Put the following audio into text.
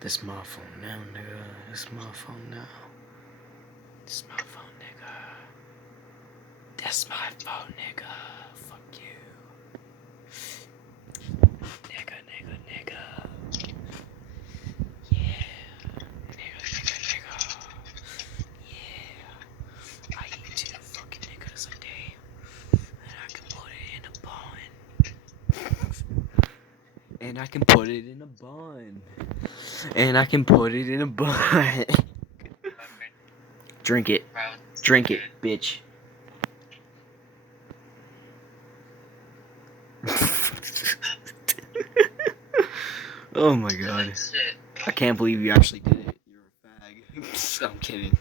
This my phone now, nigga. This my phone now. This my phone, nigga. That's my phone, nigga. Fuck you. Nigga. Yeah. Nigga. Yeah. I eat 2 fucking niggas a day. And I can put it in a bun. Drink it. Drink it, bitch. Oh my god. I can't believe you actually did it. You're a fag. I'm kidding.